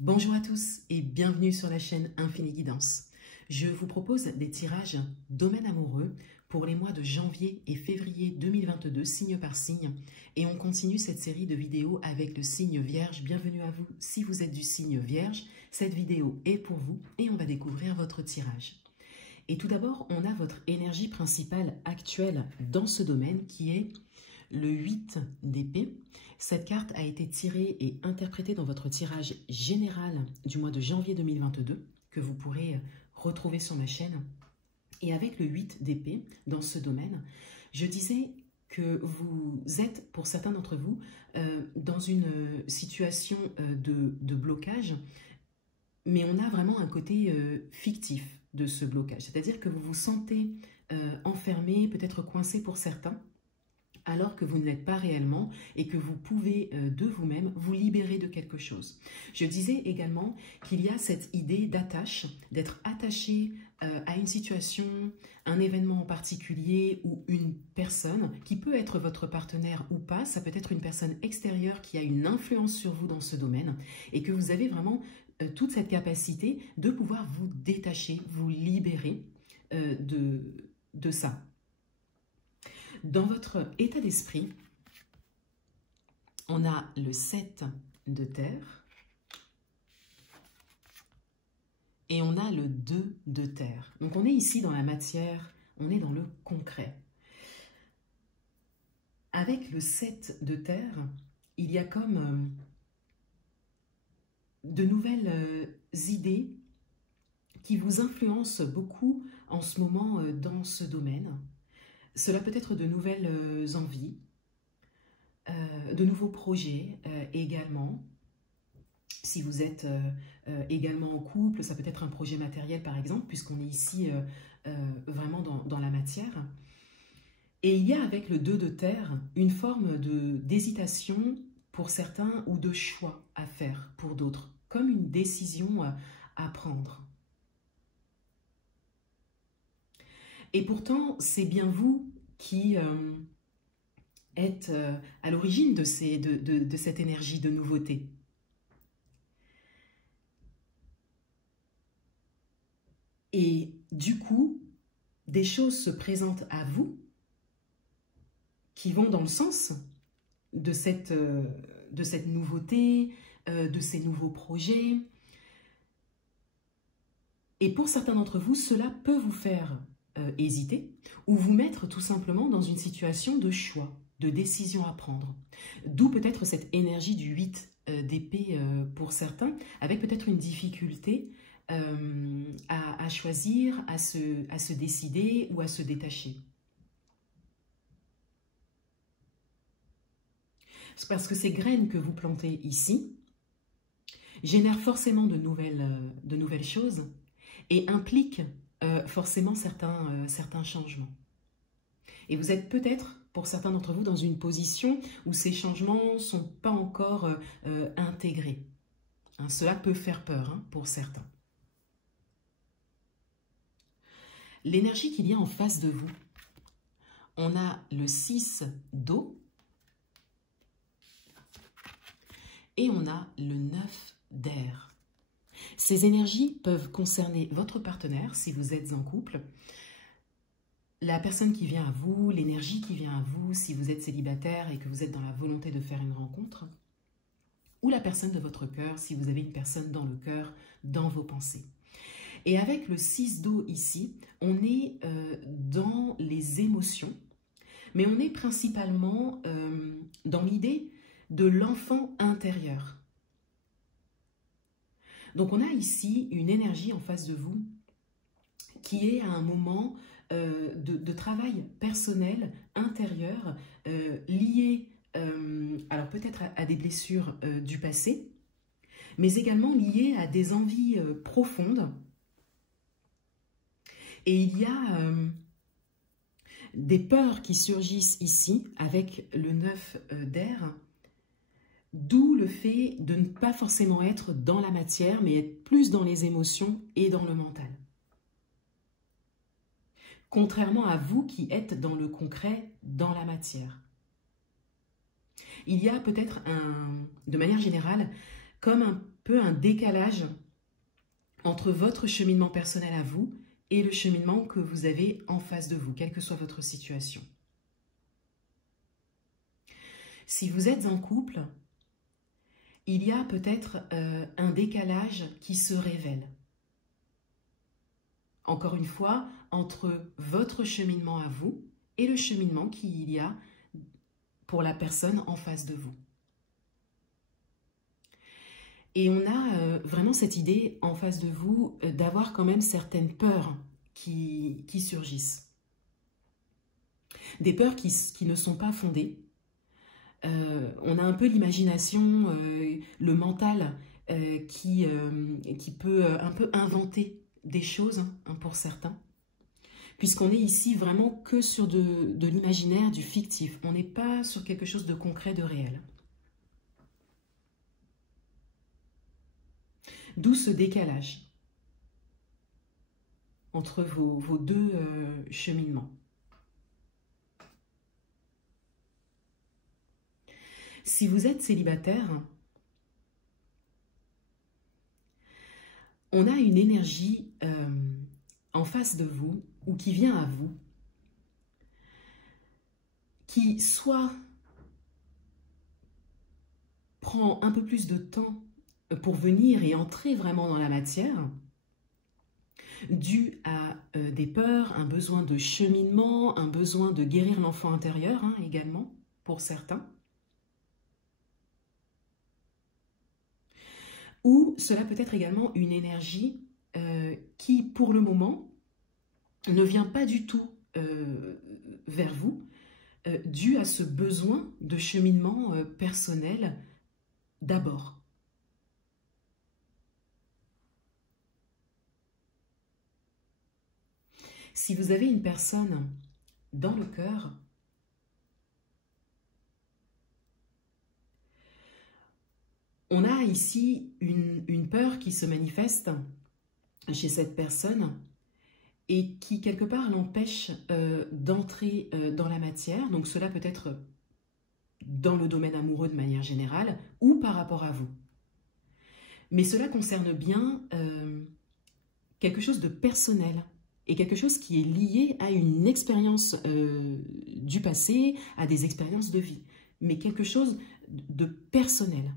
Bonjour à tous et bienvenue sur la chaîne Infini Guidance. Je vous propose des tirages domaine amoureux pour les mois de janvier et février 2022, signe par signe. Et on continue cette série de vidéos avec le signe Vierge. Bienvenue à vous si vous êtes du signe Vierge. Cette vidéo est pour vous et on va découvrir votre tirage. Et tout d'abord, on a votre énergie principale actuelle dans ce domaine qui est le 8 d'épée. Cette carte a été tirée et interprétée dans votre tirage général du mois de janvier 2022 que vous pourrez retrouver sur ma chaîne. Et avec le 8 d'épée dans ce domaine, je disais que vous êtes, pour certains d'entre vous, dans une situation de blocage, mais on a vraiment un côté fictif de ce blocage. C'est-à-dire que vous vous sentez enfermé, peut-être coincé pour certains, alors que vous ne l'êtes pas réellement et que vous pouvez de vous-même vous libérer de quelque chose. Je disais également qu'il y a cette idée d'attache, d'être attaché à une situation, un événement en particulier ou une personne qui peut être votre partenaire ou pas. Ça peut être une personne extérieure qui a une influence sur vous dans ce domaine et que vous avez vraiment toute cette capacité de pouvoir vous détacher, vous libérer de ça. Dans votre état d'esprit, on a le 7 de terre et on a le 2 de terre. Donc on est ici dans la matière, on est dans le concret. Avec le 7 de terre, il y a comme de nouvelles idées qui vous influencent beaucoup en ce moment dans ce domaine. Cela peut être de nouvelles envies, de nouveaux projets également. Si vous êtes également en couple, ça peut être un projet matériel par exemple, puisqu'on est ici vraiment dans la matière. Et il y a avec le 2 de terre une forme d'hésitation pour certains ou de choix à faire pour d'autres, comme une décision à prendre. Et pourtant, c'est bien vous qui êtes à l'origine de cette énergie de nouveauté. Et du coup, des choses se présentent à vous qui vont dans le sens de cette nouveauté, de ces nouveaux projets. Et pour certains d'entre vous, cela peut vous faire hésiter ou vous mettre tout simplement dans une situation de choix, de décision à prendre. D'où peut-être cette énergie du 8 d'épée pour certains, avec peut-être une difficulté à choisir, à se décider ou à se détacher. C'est parce que ces graines que vous plantez ici génèrent forcément de nouvelles choses et impliquent forcément certains changements. Et vous êtes peut-être, pour certains d'entre vous, dans une position où ces changements ne sont pas encore intégrés. Hein, cela peut faire peur pour certains. L'énergie qu'il y a en face de vous, on a le 6 d'eau et on a le 9 d'air. Ces énergies peuvent concerner votre partenaire si vous êtes en couple, la personne qui vient à vous, l'énergie qui vient à vous si vous êtes célibataire et que vous êtes dans la volonté de faire une rencontre, ou la personne de votre cœur si vous avez une personne dans le cœur, dans vos pensées. Et avec le 6 d'eau ici, on est dans les émotions, mais on est principalement dans l'idée de l'enfant intérieur. Donc on a ici une énergie en face de vous qui est à un moment de travail personnel, intérieur, lié alors peut-être à des blessures du passé, mais également lié à des envies profondes. Et il y a des peurs qui surgissent ici avec le 9 d'air, d'où le fait de ne pas forcément être dans la matière, mais être plus dans les émotions et dans le mental. Contrairement à vous qui êtes dans le concret, dans la matière. Il y a peut-être de manière générale, comme peu un décalage entre votre cheminement personnel à vous et le cheminement que vous avez en face de vous, quelle que soit votre situation. Si vous êtes en couple, il y a peut-être un décalage qui se révèle. Encore une fois, entre votre cheminement à vous et le cheminement qu'il y a pour la personne en face de vous. Et on a vraiment cette idée en face de vous d'avoir quand même certaines peurs qui surgissent. Des peurs qui ne sont pas fondées. On a un peu l'imagination, le mental qui peut un peu inventer des choses hein, pour certains. Puisqu'on est ici vraiment que sur de l'imaginaire, du fictif. On n'est pas sur quelque chose de concret, de réel. D'où ce décalage entre vos deux cheminements. Si vous êtes célibataire, on a une énergie en face de vous ou qui vient à vous, qui soit prend un peu plus de temps pour venir et entrer vraiment dans la matière, dû à des peurs, un besoin de cheminement, un besoin de guérir l'enfant intérieur hein, également, pour certains. Ou cela peut être également une énergie qui, pour le moment, ne vient pas du tout vers vous, dû à ce besoin de cheminement personnel d'abord. Si vous avez une personne dans le cœur, on a ici une peur qui se manifeste chez cette personne et qui quelque part l'empêche d'entrer dans la matière. Donc cela peut être dans le domaine amoureux de manière générale ou par rapport à vous. Mais cela concerne bien quelque chose de personnel et quelque chose qui est lié à une expérience du passé, à des expériences de vie, mais quelque chose de personnel.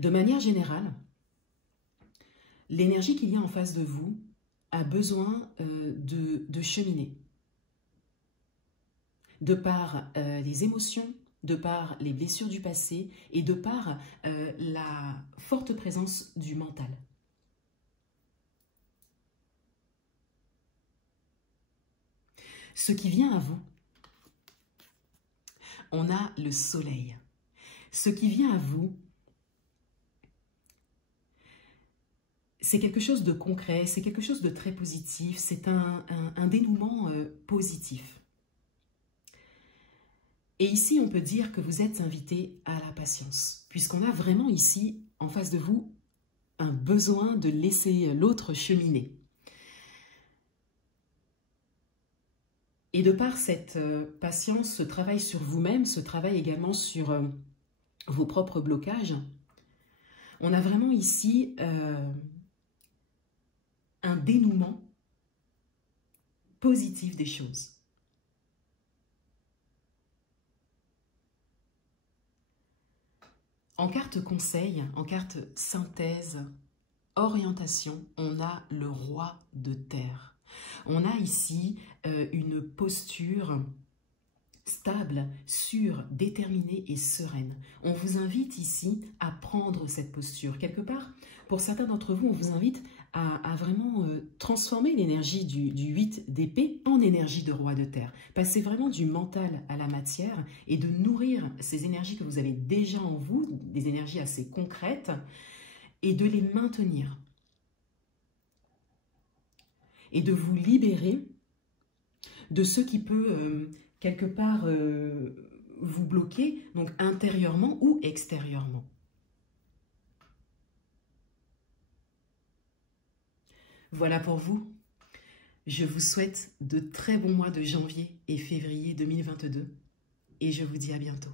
De manière générale, l'énergie qu'il y a en face de vous a besoin de cheminer. De par les émotions, de par les blessures du passé et de par la forte présence du mental. Ce qui vient à vous, on a le soleil. Ce qui vient à vous, c'est quelque chose de concret, c'est quelque chose de très positif, c'est un dénouement positif. Et ici, on peut dire que vous êtes invité à la patience, puisqu'on a vraiment ici, en face de vous, un besoin de laisser l'autre cheminer. Et de par cette patience, ce travail sur vous-même, ce travail également sur vos propres blocages, on a vraiment ici un dénouement positif des choses. En carte conseil, en carte synthèse, orientation, on a le roi de terre. On a ici une posture stable, sûre, déterminée et sereine. On vous invite ici à prendre cette posture. Quelque part, pour certains d'entre vous, on vous invite à vraiment transformer l'énergie du 8 d'épée en énergie de roi de terre. Passer vraiment du mental à la matière et de nourrir ces énergies que vous avez déjà en vous, des énergies assez concrètes, et de les maintenir. Et de vous libérer de ce qui peut quelque part vous bloquer, donc intérieurement ou extérieurement. Voilà pour vous. Je vous souhaite de très bons mois de janvier et février 2022. et je vous dis à bientôt.